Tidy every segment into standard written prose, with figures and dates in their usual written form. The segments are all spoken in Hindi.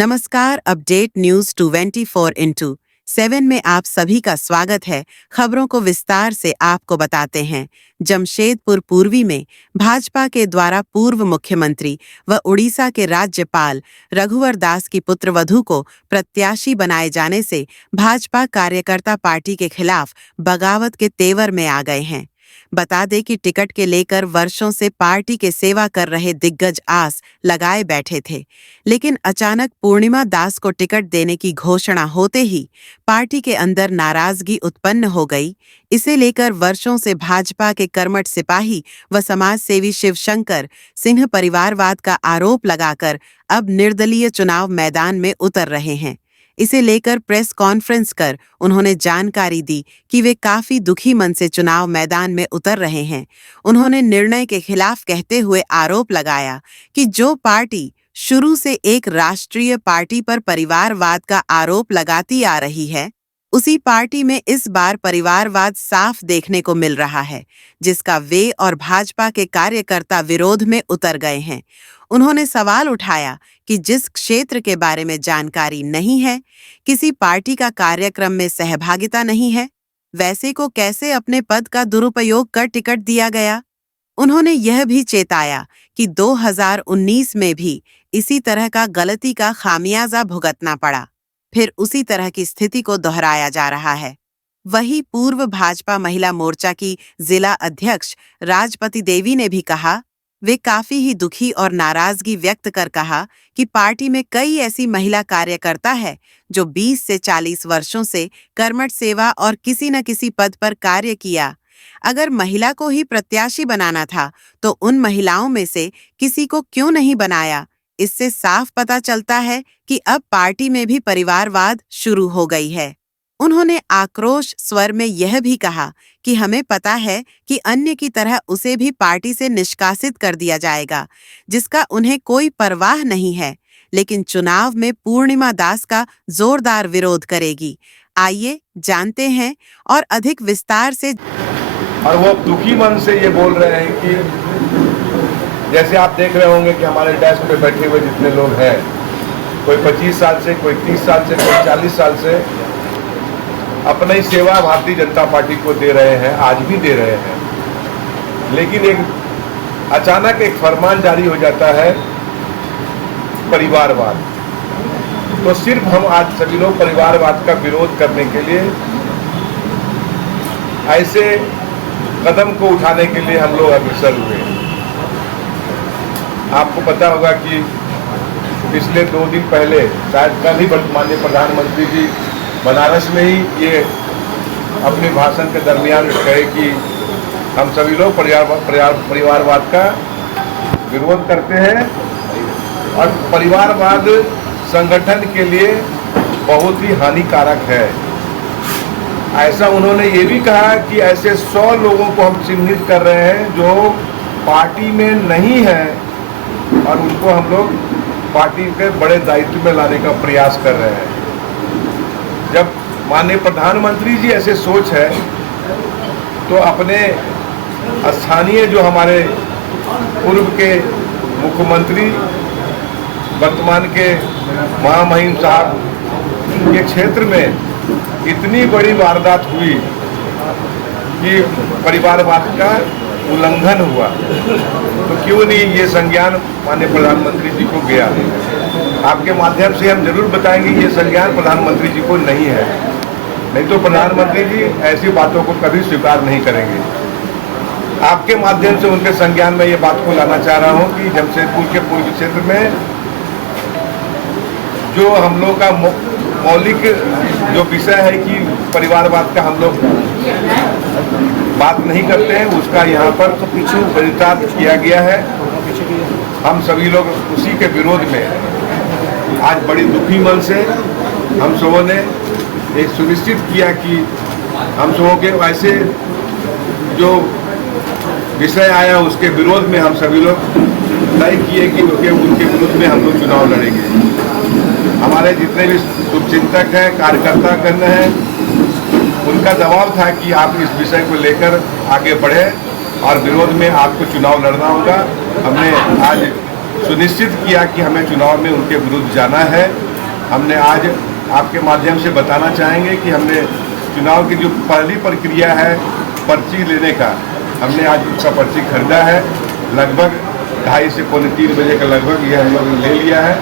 नमस्कार। अपडेट न्यूज 24x7 में आप सभी का स्वागत है। खबरों को विस्तार से आपको बताते हैं। जमशेदपुर पूर्वी में भाजपा के द्वारा पूर्व मुख्यमंत्री व उड़ीसा के राज्यपाल रघुवर दास की पुत्रवधू को प्रत्याशी बनाए जाने से भाजपा कार्यकर्ता पार्टी के खिलाफ बगावत के तेवर में आ गए हैं। बता दें कि टिकट के लेकर वर्षों से पार्टी के सेवा कर रहे दिग्गज आस लगाए बैठे थे, लेकिन अचानक पूर्णिमा दास को टिकट देने की घोषणा होते ही पार्टी के अंदर नाराजगी उत्पन्न हो गई। इसे लेकर वर्षों से भाजपा के कर्मठ सिपाही व समाजसेवी शिवशंकर सिंह परिवारवाद का आरोप लगाकर अब निर्दलीय चुनाव मैदान में उतर रहे हैं। इसे लेकर प्रेस कॉन्फ्रेंस कर उन्होंने जानकारी दी कि वे काफी दुखी मन से चुनाव मैदान में उतर रहे हैं। उन्होंने निर्णय के खिलाफ कहते हुए आरोप लगाया कि जो पार्टी शुरू से एक राष्ट्रीय पार्टी पर परिवारवाद का आरोप लगाती आ रही है, उसी पार्टी में इस बार परिवारवाद साफ देखने को मिल रहा है, जिसका वे और भाजपा के कार्यकर्ता विरोध में उतर गए हैं। उन्होंने सवाल उठाया कि जिस क्षेत्र के बारे में जानकारी नहीं है, किसी पार्टी का कार्यक्रम में सहभागिता नहीं है, वैसे को कैसे अपने पद का दुरुपयोग कर टिकट दिया गया। उन्होंने यह भी चेताया कि 2019 में भी इसी तरह का गलती का खामियाजा भुगतना पड़ा, फिर उसी तरह की स्थिति को दोहराया जा रहा है। वहीं पूर्व भाजपा महिला मोर्चा की जिला अध्यक्ष राजपति देवी ने भी कहा, वे काफी ही दुखी और नाराजगी व्यक्त कर कहा कि पार्टी में कई ऐसी महिला कार्यकर्ता है जो 20 से 40 वर्षों से कर्मठ सेवा और किसी न किसी पद पर कार्य किया। अगर महिला को ही प्रत्याशी बनाना था तो उन महिलाओं में से किसी को क्यों नहीं बनाया। इससे साफ पता चलता है कि अब पार्टी में भी परिवारवाद शुरू हो गई है। उन्होंने आक्रोश स्वर में यह भी कहा कि हमें पता है कि अन्य की तरह उसे भी पार्टी से निष्कासित कर दिया जाएगा, जिसका उन्हें कोई परवाह नहीं है, लेकिन चुनाव में पूर्णिमा दास का जोरदार विरोध करेगी। आइए जानते हैं और अधिक विस्तार से। और वो दुखी मन से ये बोल रहे हैं कि जैसे आप देख रहे होंगे कि हमारे डेस्क पे बैठे हुए जितने लोग हैं, कोई 25 साल से, कोई 30 साल से, कोई 40 साल से अपनी सेवा भारतीय जनता पार्टी को दे रहे हैं, आज भी दे रहे हैं। लेकिन एक अचानक एक फरमान जारी हो जाता है परिवारवाद। तो सिर्फ हम आज सभी लोग परिवारवाद का विरोध करने के लिए, ऐसे कदम को उठाने के लिए हम लोग अग्रसर हुए। आपको पता होगा कि पिछले 2 दिन पहले, शायद कल ही माननीय प्रधानमंत्री जी बनारस में ही ये अपने भाषण के दरमियान कहे कि हम सभी लोग परिवारवाद का विरोध करते हैं और परिवारवाद संगठन के लिए बहुत ही हानिकारक है। ऐसा उन्होंने ये भी कहा कि ऐसे 100 लोगों को हम चिन्हित कर रहे हैं जो पार्टी में नहीं है और उनको हम लोग पार्टी के बड़े दायित्व में लाने का प्रयास कर रहे हैं। जब माननीय प्रधानमंत्री जी ऐसे सोच है तो अपने स्थानीय जो हमारे पूर्व के मुख्यमंत्री, वर्तमान के महामहिम साहब के क्षेत्र में इतनी बड़ी वारदात हुई कि परिवारवाद का उल्लंघन हुआ, तो क्यों नहीं ये संज्ञान माननीय प्रधानमंत्री जी को गया। आपके माध्यम से हम जरूर बताएंगे ये संज्ञान प्रधानमंत्री जी को नहीं है, नहीं तो प्रधानमंत्री जी ऐसी बातों को कभी स्वीकार नहीं करेंगे। आपके माध्यम से उनके संज्ञान में ये बात को लाना चाह रहा हूँ कि जमशेदपुर के पूर्वी क्षेत्र में जो हम लोग का मौलिक जो विषय है कि परिवारवाद का हम लोग बात नहीं करते हैं, उसका यहाँ पर चरितार्थ किया गया है। हम सभी लोग उसी के विरोध में आज बड़ी दुखी मन से हम सबों ने एक सुनिश्चित किया कि हम सबों के ऐसे जो विषय आया उसके विरोध में हम सभी लोग तय किए कि उनके विरोध में हम लोग चुनाव लड़ेंगे। हमारे जितने भी शुभचिंतक हैं, कार्यकर्ता करने हैं, उनका दबाव था कि आप इस विषय को लेकर आगे बढ़े और विरोध में आपको चुनाव लड़ना होगा। हमने आज सुनिश्चित किया कि हमें चुनाव में उनके विरुद्ध जाना है हमने आज आपके माध्यम से बताना चाहेंगे कि हमने चुनाव की जो पहली प्रक्रिया है पर्ची लेने का, हमने आज उसका पर्ची खरीदा है। लगभग 2:30 से 2:45 बजे के लगभग ये हम लोग ने ले लिया है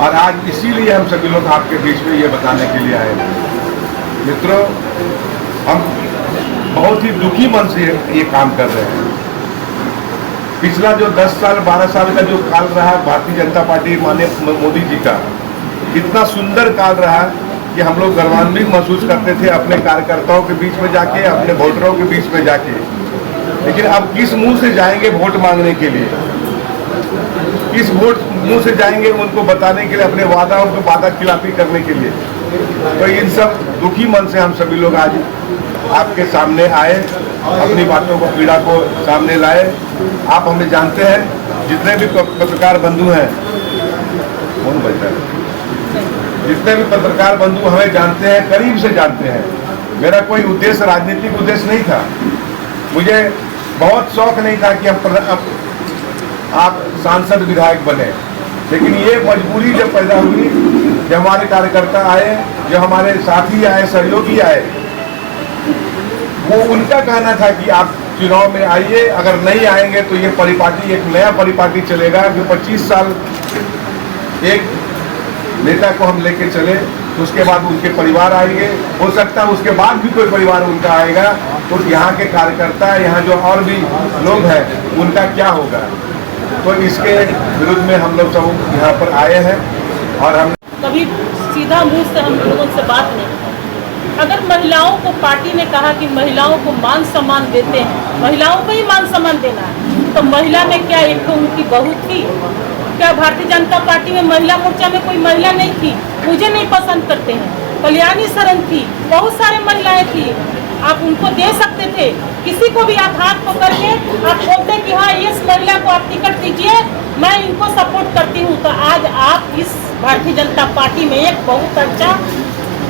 और आज इसीलिए हम सभी लोग आपके बीच में ये बताने के लिए आए। मित्रों, हम बहुत ही दुखी मन से ये काम कर रहे हैं। पिछला जो 10 साल 12 साल का जो काल रहा भारतीय जनता पार्टी माननीय मोदी जी का, इतना सुंदर काल रहा कि हम लोग गर्वान्वित महसूस करते थे अपने कार्यकर्ताओं के बीच में जाके, अपने वोटरों के बीच में जाके। लेकिन अब किस मुंह से जाएंगे वोट मांगने के लिए, किस मुंह से जाएंगे उनको बताने के लिए, अपने वादाओं को वादा खिलाफी करने के लिए। तो इन सब दुखी मन से हम सभी लोग आज आपके सामने आए, अपनी बातों को, पीड़ा को सामने लाए। आप हमें जानते हैं, जितने भी पत्रकार बंधु हैं, कौन बचता है, जितने भी पत्रकार बंधु हमें जानते हैं, करीब से जानते हैं। मेरा कोई उद्देश्य, राजनीतिक उद्देश्य नहीं था। मुझे बहुत शौक नहीं था कि आप सांसद विधायक बने, लेकिन ये मजबूरी जब पैदा हुई, जब हमारे कार्यकर्ता आए, जो हमारे साथी आए, सहयोगी आए, वो उनका कहना था कि आप चुनाव में आइए, अगर नहीं आएंगे तो ये परिपाटी, एक नया परिपाटी चलेगा कि 25 साल एक नेता को हम लेके चले, तो उसके बाद उनके परिवार आएंगे, हो सकता है उसके बाद भी कोई परिवार उनका आएगा, तो यहाँ के कार्यकर्ता, यहाँ जो और भी लोग हैं, उनका क्या होगा। तो इसके विरुद्ध में हम लोग सब यहाँ पर आए हैं और हम कभी सीधा मुंह से हम लोगों से बात नहीं की। अगर महिलाओं को पार्टी ने कहा कि महिलाओं को मान सम्मान देते हैं, महिलाओं को ही मान सम्मान देना है, तो महिला में क्या एक तो उनकी बहू थी? क्या भारतीय जनता पार्टी में महिला मोर्चा में कोई महिला नहीं थी? मुझे नहीं पसंद करते हैं। कल्याणी सरन थी, बहुत सारे महिलाएं थी, आप उनको दे सकते थे। किसी को भी आप हाथ पकड़ के आप बोलते कि हाँ इस महिला को आप टिकट दीजिए, मैं इनको सपोर्ट करती हूँ, तो आज आप इस भारतीय जनता पार्टी में एक बहुत अच्छा,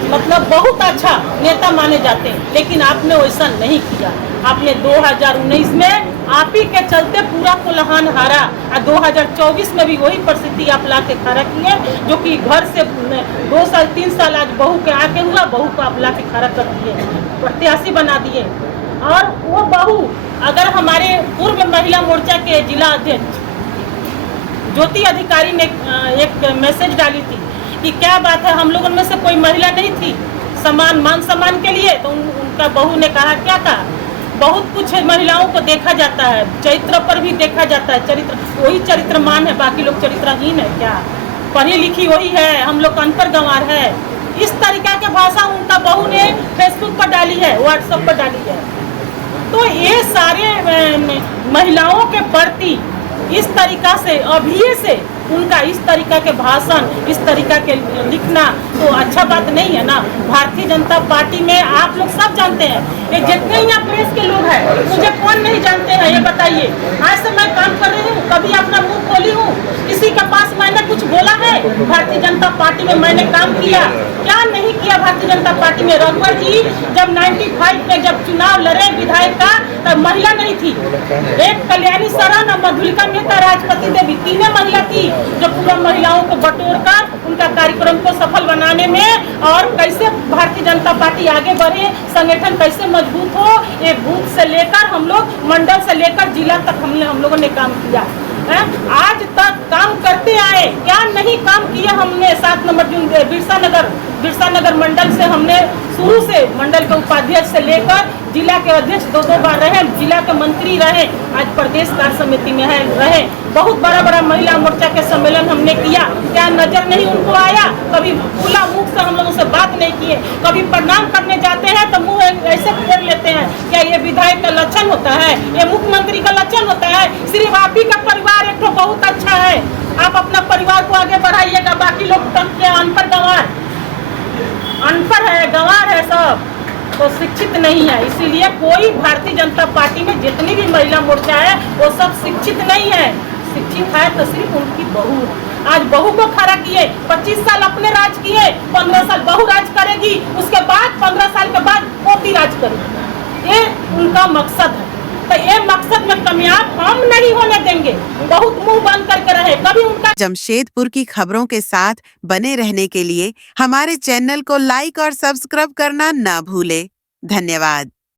मतलब बहुत अच्छा नेता माने जाते हैं। लेकिन आपने वैसा नहीं किया। आपने 2019 में आप ही के चलते पूरा कोल्हान हारा, और 2024 में भी वही परिस्थिति आप ला के खड़ा किए, जो कि घर से 2 साल 3 साल आज बहू के आके हुआ, बहू को आप ला के खड़ा कर दिए, प्रत्याशी बना दिए। और वो बहू, अगर हमारे पूर्व महिला मोर्चा के जिला अध्यक्ष ज्योति अधिकारी ने एक मैसेज डाली थी कि क्या बात है, हम लोगों में से कोई महिला नहीं थी सम्मान, मान सम्मान के लिए, तो उनका बहू ने कहा, क्या कहा, बहुत कुछ महिलाओं को देखा जाता है, चरित्र पर भी देखा जाता है, चरित्र वही चरित्रमान है, बाकी लोग चरित्रहीन है क्या, पढ़ी लिखी वही है, हम लोग अनपढ़ गंवार है। इस तरीका के भाषा उनका बहू ने फेसबुक पर डाली है, व्हाट्सएप पर डाली है। तो ये सारे महिलाओं के प्रति इस तरीका से, अभी से उनका इस तरीका के भाषण, इस तरीका के लिखना तो अच्छा बात नहीं है ना। भारतीय जनता पार्टी में आप लोग सब जानते हैं, ये जितने यहाँ प्रेस के लोग हैं, मुझे कौन नहीं जानते हैं ये बताइए। आज से मैं काम कर रही हूँ, कभी अपना मुंह खोली हूँ, किसी के पास मैंने कुछ बोला है? भारतीय जनता पार्टी में मैंने काम किया, क्या नहीं किया भारतीय जनता पार्टी में? रघुवर जी जब 95 में जब चुनाव लड़े विधायक का, तब महिला नहीं थी, एक कल्याणी सरन और मधुलिका मेहता, राजपति देवी, तीनों महिला थी, जो पूरा महिलाओं को बटोर कर उनका कार्यक्रम को सफल बनाने में, और कैसे भारतीय जनता पार्टी आगे बढ़े, संगठन कैसे मजबूत हो, एक बूथ से लेकर हम लोग मंडल से लेकर जिला तक हम लोगों ने काम किया है। आज तक काम करते आए, क्या नहीं काम किया हमने। 7 नंबर बिरसा नगर मंडल से हमने शुरू से मंडल के उपाध्यक्ष से लेकर जिला के अध्यक्ष 2 बार रहे, जिला के मंत्री रहे, आज प्रदेश कार्य समिति में रहे, बहुत बड़ा महिला मोर्चा के सम्मेलन हमने किया। क्या नजर नहीं उनको आया? कभी खुला मुख से हम लोगों से बात नहीं किए, कभी प्रणाम करने जाते हैं तो मुंह ऐसे फेर लेते हैं। क्या ये विधायक का लक्षण होता है? ये मुख्यमंत्री का लक्षण होता है? सिर्फ आप ही का परिवार एक तो बहुत अच्छा है, आप अपना परिवार को आगे बढ़ाइएगा, बाकी लोग तक के अनपढ़ गंवार, अनपढ़ है, गंवार है, सब तो शिक्षित नहीं है। इसीलिए कोई भारतीय जनता पार्टी में जितनी भी महिला मोर्चा है वो सब शिक्षित नहीं है। शिक्षित है तो सिर्फ उनकी बहू। आज बहू को खड़ा किए, 25 साल अपने राज किए, 15 साल बहू राज करेगी, उसके बाद 15 साल के बाद पोती राज करेगी। ये उनका मकसद है। तो ये मकसद में कामयाब हम नहीं होने देंगे। बहुत मुंह बंद करके रहे, कभी उनका जमशेदपुर की खबरों के साथ बने रहने के लिए हमारे चैनल को लाइक और सब्सक्राइब करना ना भूले। धन्यवाद।